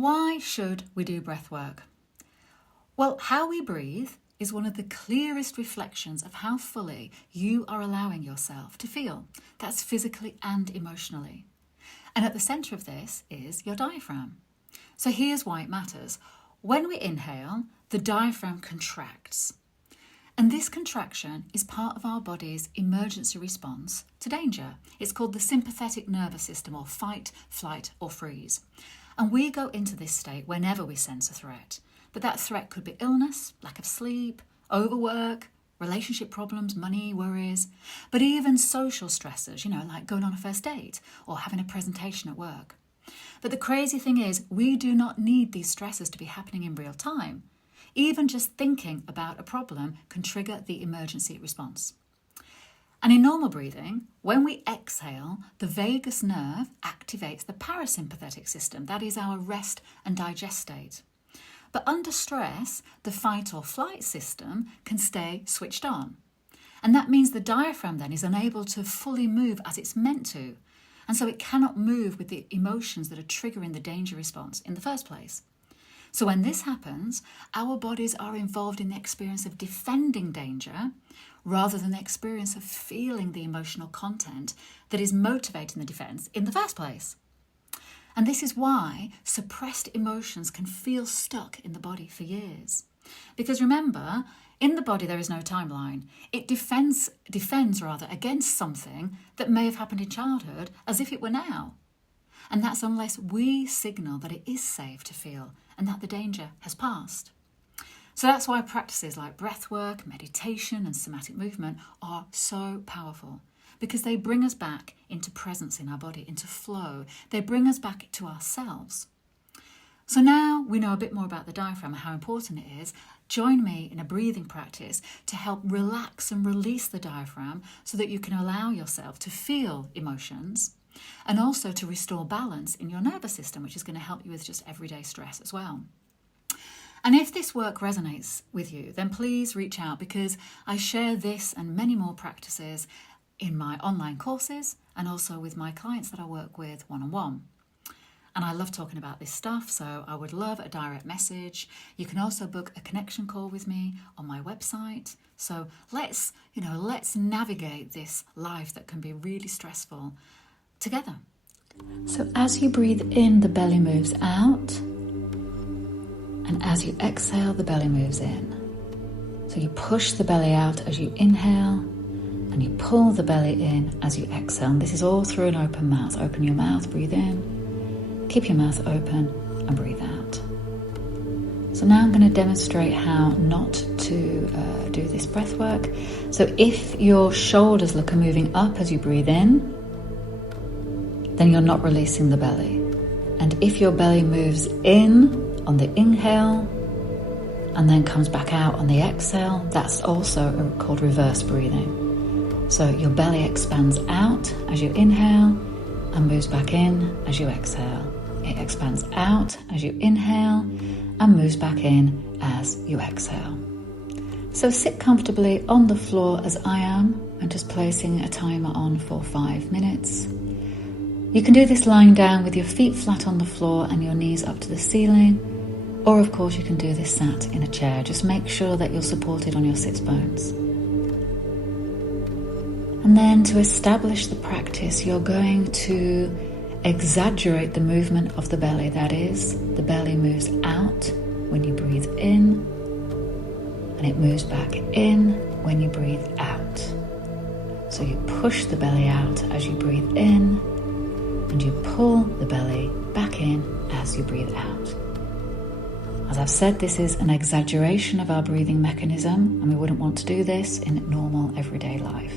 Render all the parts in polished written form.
why should we do breath work? Well, how we breathe is one of the clearest reflections of how fully you are allowing yourself to feel. That's physically and emotionally. And at the centre of this is your diaphragm. So here's why it matters. When we inhale, the diaphragm contracts. And this contraction is part of our body's emergency response to danger. It's called the sympathetic nervous system, or fight, flight, or freeze. And we go into this state whenever we sense a threat. But that threat could be illness, lack of sleep, overwork, relationship problems, money, worries, but even social stressors, like going on a first date or having a presentation at work. But the crazy thing is, we do not need these stressors to be happening in real time. Even just thinking about a problem can trigger the emergency response. And in normal breathing, when we exhale, the vagus nerve activates the parasympathetic system. That is our rest and digest state. But under stress, the fight or flight system can stay switched on. And that means the diaphragm then is unable to fully move as it's meant to. And so it cannot move with the emotions that are triggering the danger response in the first place. So when this happens, our bodies are involved in the experience of defending danger rather than the experience of feeling the emotional content that is motivating the defense in the first place. And this is why suppressed emotions can feel stuck in the body for years. Because remember, in the body there is no timeline. It defends against something that may have happened in childhood as if it were now. And that's unless we signal that it is safe to feel and that the danger has passed. So that's why practices like breathwork, meditation and somatic movement are so powerful, because they bring us back into presence in our body, into flow. They bring us back to ourselves. So now we know a bit more about the diaphragm and how important it is. Join me in a breathing practice to help relax and release the diaphragm so that you can allow yourself to feel emotions and also to restore balance in your nervous system, which is going to help you with just everyday stress as well. And if this work resonates with you, then please reach out, because I share this and many more practices in my online courses and also with my clients that I work with one-on-one. And I love talking about this stuff, so I would love a direct message. You can also book a connection call with me on my website. So let's navigate this life that can be really stressful together. So as you breathe in, the belly moves out. And as you exhale, the belly moves in. So you push the belly out as you inhale, and you pull the belly in as you exhale. And this is all through an open mouth. Open your mouth, breathe in, keep your mouth open, and breathe out. So now I'm going to demonstrate how not to do this breath work. So if your shoulders look moving up as you breathe in, then you're not releasing the belly. And if your belly moves in on the inhale and then comes back out on the exhale, that's also called reverse breathing. So your belly expands out as you inhale and moves back in as you exhale. It expands out as you inhale and moves back in as you exhale. So sit comfortably on the floor as I am, and just placing a timer on for 5 minutes. You can do this lying down with your feet flat on the floor and your knees up to the ceiling, or of course you can do this sat in a chair. Just make sure that you're supported on your sits bones. And then to establish the practice, you're going to exaggerate the movement of the belly. That is, the belly moves out when you breathe in, and it moves back in when you breathe out. So you push the belly out as you breathe in, and you pull the belly back in as you breathe out. As I've said, this is an exaggeration of our breathing mechanism, and we wouldn't want to do this in normal everyday life.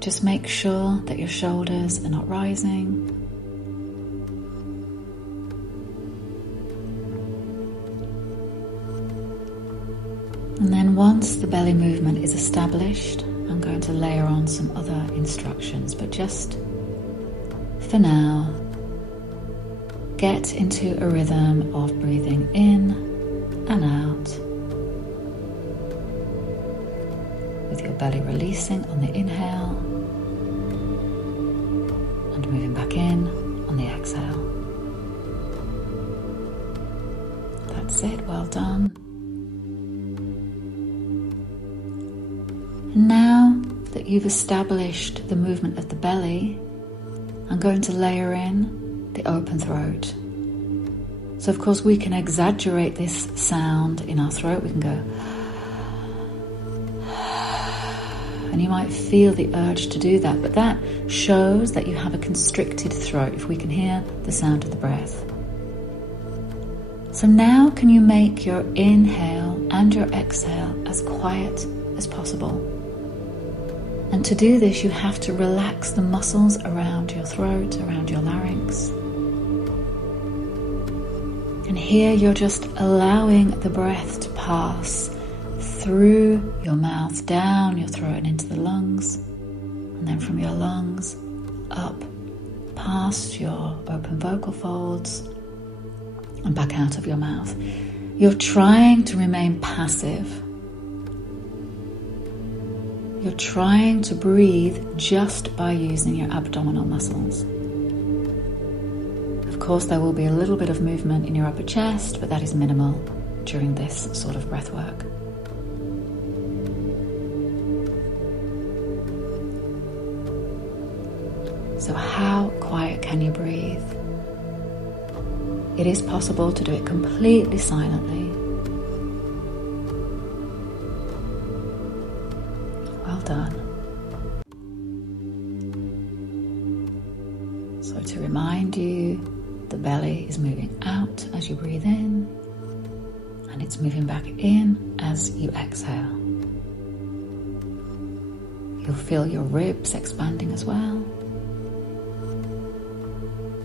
Just make sure that your shoulders are not rising. And then once the belly movement is established, I'm going to layer on some other instructions, but just for now, get into a rhythm of breathing in and out, with your belly releasing on the inhale and moving back in on That's it, well done. And now that you've established the movement of the belly, I'm going to layer in the open throat. So of course we can exaggerate this sound in our throat. We can go, and you might feel the urge to do that, but that shows that you have a constricted throat if we can hear the sound of the breath. So now can you make your inhale and your exhale as quiet as possible? And to do this, you have to relax the muscles around your throat, around your larynx. And here you're just allowing the breath to pass through your mouth, down your throat and into the lungs, and then from your lungs up past your open vocal folds and back out of your mouth. You're trying to remain passive. You're trying to breathe just by using your abdominal muscles. Of course, there will be a little bit of movement in your upper chest, but that is minimal during this sort of breath work. So how quiet can you breathe? It is possible to do it completely silently. Well done. So to remind you, the belly is moving out as you breathe in, and it's moving back in as you exhale. You'll feel your ribs expanding as well.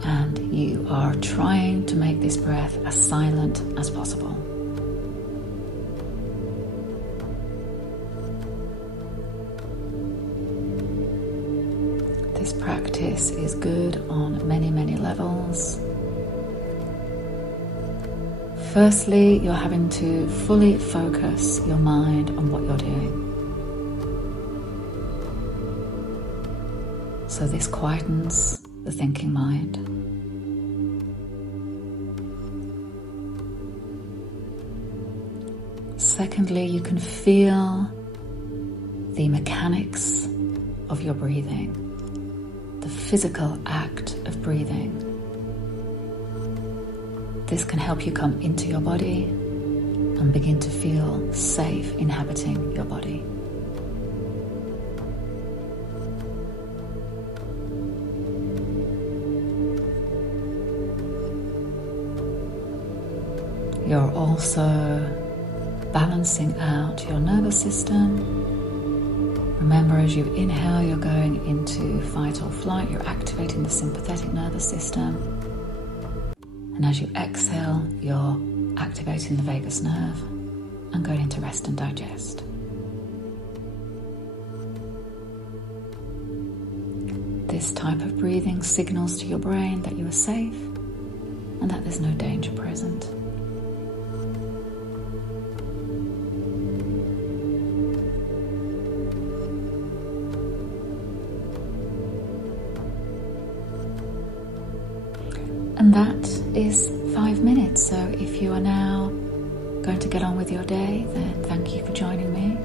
And you are trying to make this breath as silent as possible. This practice is good on many, many levels. Firstly, you're having to fully focus your mind on what you're doing. So this quietens the thinking mind. Secondly, you can feel the mechanics of your breathing, the physical act of breathing. This can help you come into your body and begin to feel safe inhabiting your body. You're also balancing out your nervous system. Remember, as you inhale, you're going into fight or flight. You're activating the sympathetic nervous system. And as you exhale, you're activating the vagus nerve and going into rest and digest. This type of breathing signals to your brain that you are safe and that there's no danger present. And that is 5 minutes. So if you are now going to get on with your day, then thank you for joining me.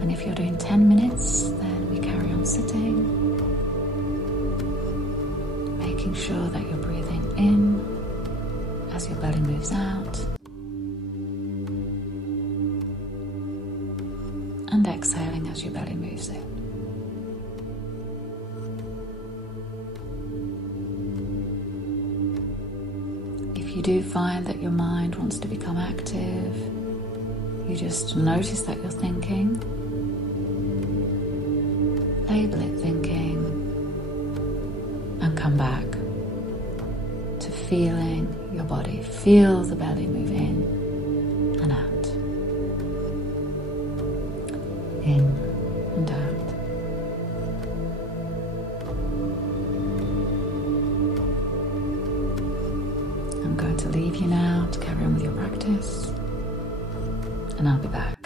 And if you're doing 10 minutes, then we carry on sitting, making sure that you're breathing in as your belly moves out, and exhaling as your belly moves in. If you do find that your mind wants to become active, you just notice that you're thinking, label it thinking, and come back to feeling your body. Feel the belly move in and out, in and out. I'm going to leave you now to carry on with your practice, and I'll be back.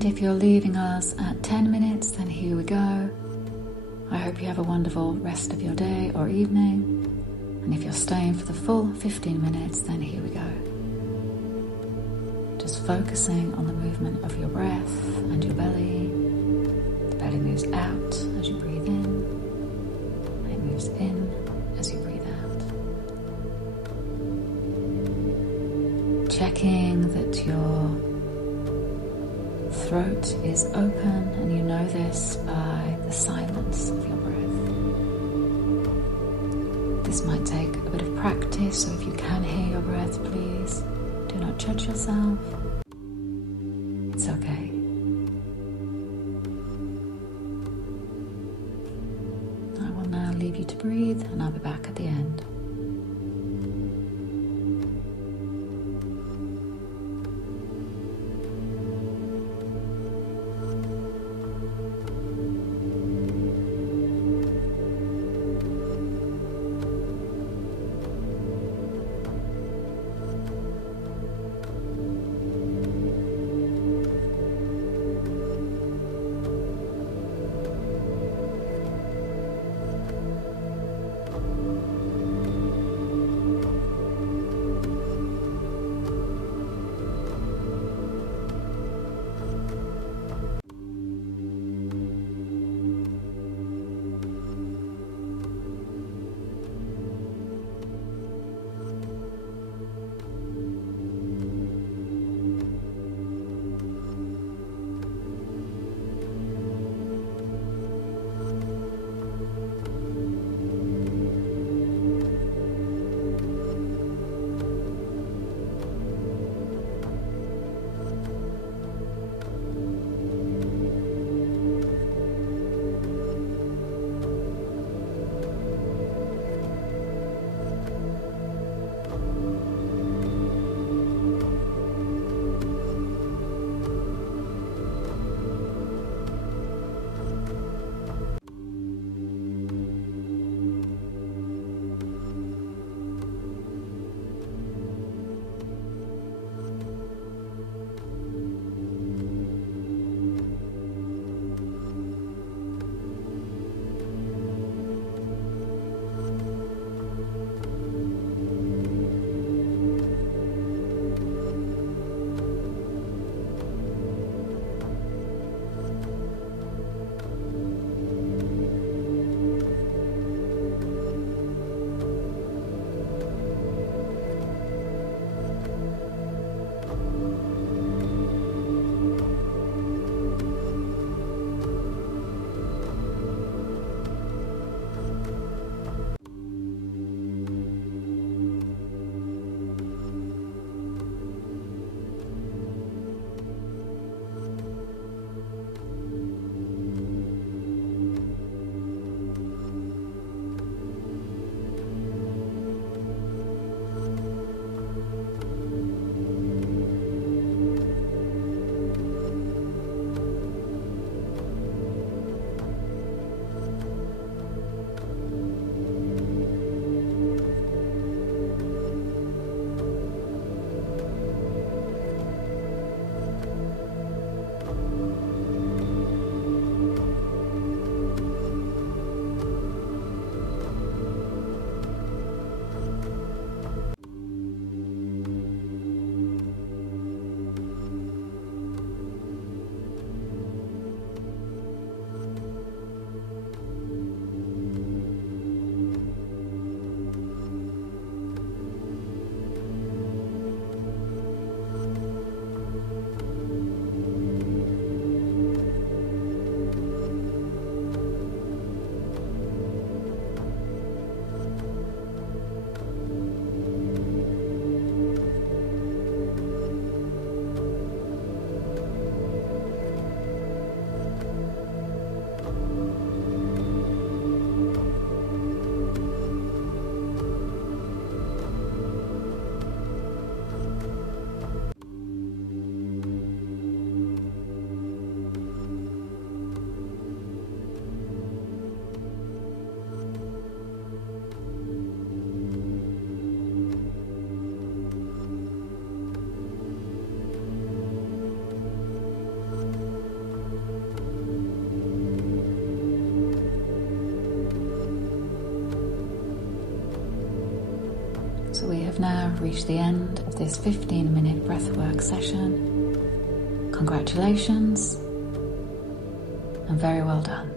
And if you're leaving us at 10 minutes, then here we go. I hope you have a wonderful rest of your day or evening. And if you're staying for the full 15 minutes, then here we go. Just focusing on the movement of your breath and your belly. The belly moves out as you breathe in, and it moves in as you breathe out. Checking that your throat is open, and you know this by the silence of your breath. This might take a bit of practice, so if you can hear your breath, please do not judge yourself. It's okay. I will now leave you to breathe, and I'll be back at the end. So we have now reached the end of this 15-minute breathwork session. Congratulations and very well done.